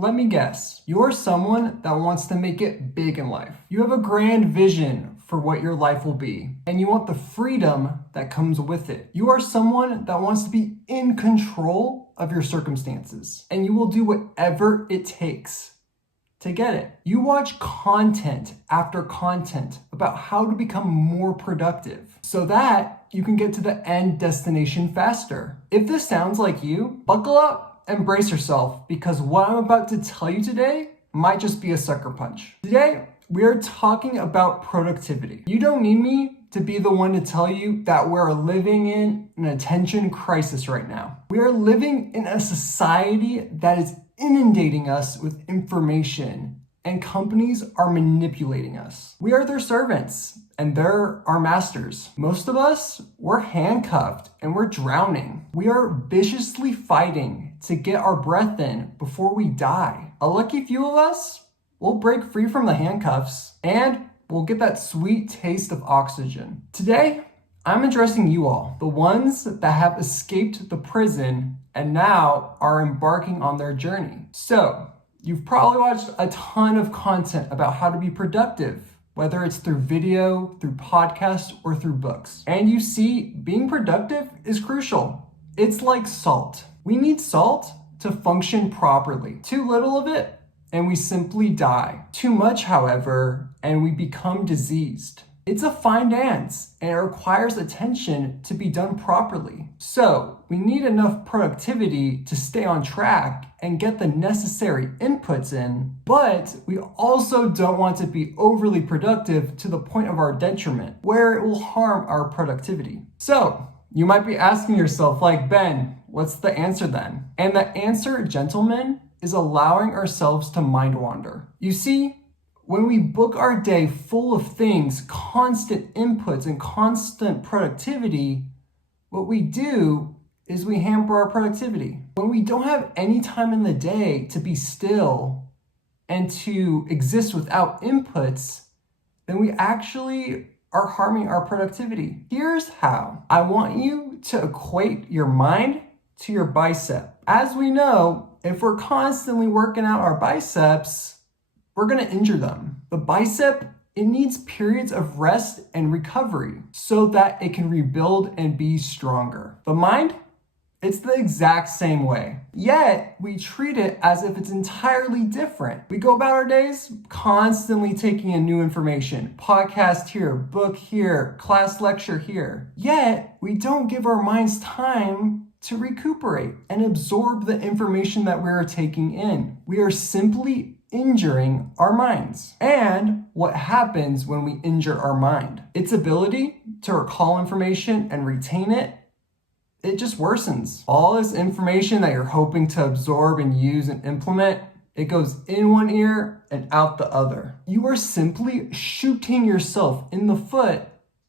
Let me guess, you're someone that wants to make it big in life. You have a grand vision for what your life will be, and you want the freedom that comes with it. You are someone that wants to be in control of your circumstances, and you will do whatever it takes to get it. You watch content after content about how to become more productive so that you can get to the end destination faster. If this sounds like you, buckle up and brace yourself, because what I'm about to tell you today might just be a sucker punch. Today, we are talking about productivity. You don't need me to be the one to tell you that we're living in an attention crisis right now. We are living in a society that is inundating us with information, and companies are manipulating us. We are their servants and they're our masters. Most of us, we're handcuffed and we're drowning. We are viciously fighting to get our breath in before we die. A lucky few of us will break free from the handcuffs and we'll get that sweet taste of oxygen. Today, I'm addressing you all, the ones that have escaped the prison and now are embarking on their journey. So, you've probably watched a ton of content about how to be productive, whether it's through video, through podcasts, or through books. And you see, being productive is crucial. It's like salt. We need salt to function properly. Too little of it, and we simply die. Too much, however, and we become diseased. It's a fine dance, and it requires attention to be done properly. So, we need enough productivity to stay on track and get the necessary inputs in, but we also don't want to be overly productive to the point of our detriment, where it will harm our productivity. So, you might be asking yourself, like, Ben, what's the answer then? And the answer, gentlemen, is allowing ourselves to mind wander. You see, when we book our day full of things, constant inputs, and constant productivity, what we do is we hamper our productivity. When we don't have any time in the day to be still and to exist without inputs, then we actually are harming our productivity. Here's how. I want you to equate your mind to your bicep. As we know, if we're constantly working out our biceps, we're gonna injure them. The bicep, it needs periods of rest and recovery so that it can rebuild and be stronger. The mind, it's the exact same way. Yet, we treat it as if it's entirely different. We go about our days constantly taking in new information. Podcast here, book here, class lecture here. Yet, we don't give our minds time to recuperate and absorb the information that we're taking in. We are simply injuring our minds. And what happens when we injure our mind? Its ability to recall information and retain it, it just worsens. All this information that you're hoping to absorb and use and implement, it goes in one ear and out the other. You are simply shooting yourself in the foot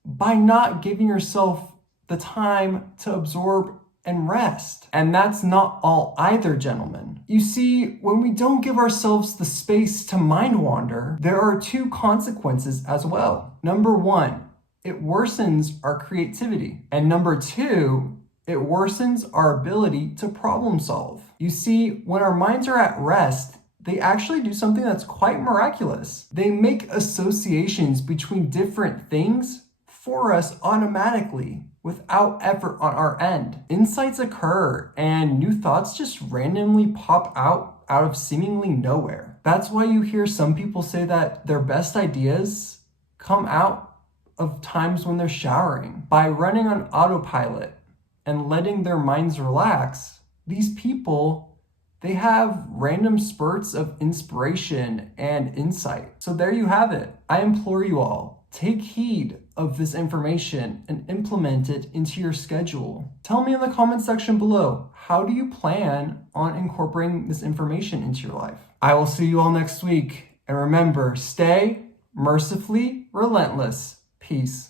by not giving yourself the time to absorb and rest. And that's not all either, gentlemen. You see, when we don't give ourselves the space to mind wander, there are two consequences as well. Number one, it worsens our creativity. And number two, it worsens our ability to problem solve. You see, when our minds are at rest, they actually do something that's quite miraculous. They make associations between different things for us automatically, without effort on our end. Insights occur and new thoughts just randomly pop out of seemingly nowhere. That's why you hear some people say that their best ideas come out of times when they're showering. By running on autopilot and letting their minds relax, these people, they have random spurts of inspiration and insight. So there you have it. I implore you all, take heed of this information and implement it into your schedule. Tell me in the comment section below, how do you plan on incorporating this information into your life? I will see you all next week. And remember, stay mercifully relentless. Peace.